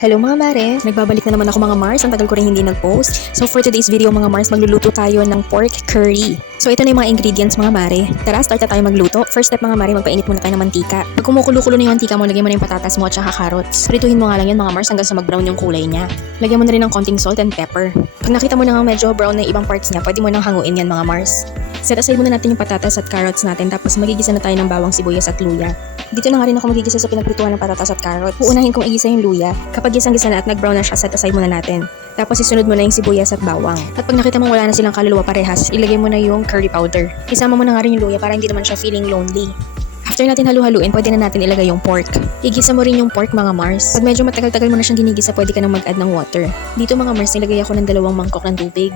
Hello mga mare! Nagbabalik na naman ako mga Mars. Ang tagal ko rin hindi nag-post. So for today's video mga Mars, magluluto tayo ng pork curry. So ito na yung mga ingredients mga mare. Tara, start na tayo magluto. First step mga mare, magpainit muna tayo ng mantika. Pag kumukulo-kulo na yung mantika mo, lagyan mo na yung patatas mo at saka carrots. Prituhin mo nga lang yan mga Mars hanggang sa mag-brown yung kulay niya. Lagyan mo na rin ng konting salt and pepper. Pag nakita mo na nga medyo brown na ibang parts niya, pwede mo nang hanguin yan mga Mars. Set aside muna natin yung patatas at carrots natin, tapos magigisa na tayo ng bawang, sibuyas at luya. Dito na nga rin ako magigisa sa pinagprituhan ng patatas at carrots. Uunahin kong igisa yung luya. Kapag gisang-gisa na at nag-brown na siya, set aside muna natin. Tapos isunod mo na yung sibuyas at bawang. At pag nakita mong wala na silang kaluluwa parehas, ilagay mo na yung curry powder. Isama mo na nga rin yung luya para hindi naman siya feeling lonely. After natin halu-haluin, pwede na natin ilagay yung pork. Igisa mo rin yung pork mga Mars. Pag medyo matagal-tagal mo na siyang ginigisa, pwede ka nang mag-add ng water. Dito mga Mars, nilagay ako ng 2 mangkok ng tubig.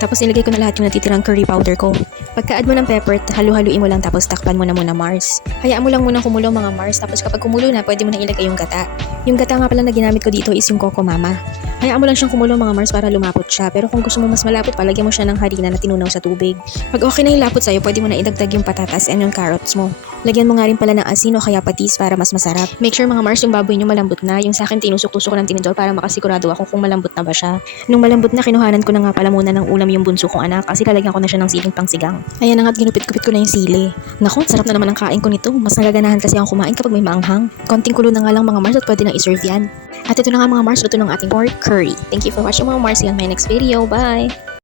Tapos nilagay ko na lahat yung natitirang curry powder ko. Pagka-add mo ng pepper, halu-haluin mo lang tapos takpan mo na muna Mars. Hayaan mo lang muna kumulo mga Mars, tapos kapag kumulo na, pwede mo na ilagay yung gata. Yung gata nga pala na ginamit ko dito is yung Coco Mama. Hayaan mo lang siyang kumulo mga Mars para lumapot siya. Pero kung gusto mo mas malapot, palagyan mo siya ng harina na tinunaw sa tubig. Pag okay na yung lapot sa'yo, pwede mo na idagdag yung patatas and yung carrots mo. Lagyan mo nga rin pala ng asin o kaya patis para mas masarap. Make sure mga Mars yung baboy nyo malambot na. Yung sa akin tinusok-tusok ko ng tinidor para makasigurado ako kung malambot na ba siya. Nung malambot na, kinuhanan ko na nga pala muna ng ulam yung bunso kong anak kasi lalagyan ko na siya ng siling pangsigang. Ayan na nga, ginupit-gupit ko na yung sili. Naku, sarap na naman ang kain ko nito. Mas nagaganahan kasi akong kumain kapag may maanghang. Konting kulo na nga lang mga Mars at pwede nang iserve yan. At ito na nga mga Mars, luto ng ating pork curry. Thank you for watching mga Mars. See you on my next video. Bye!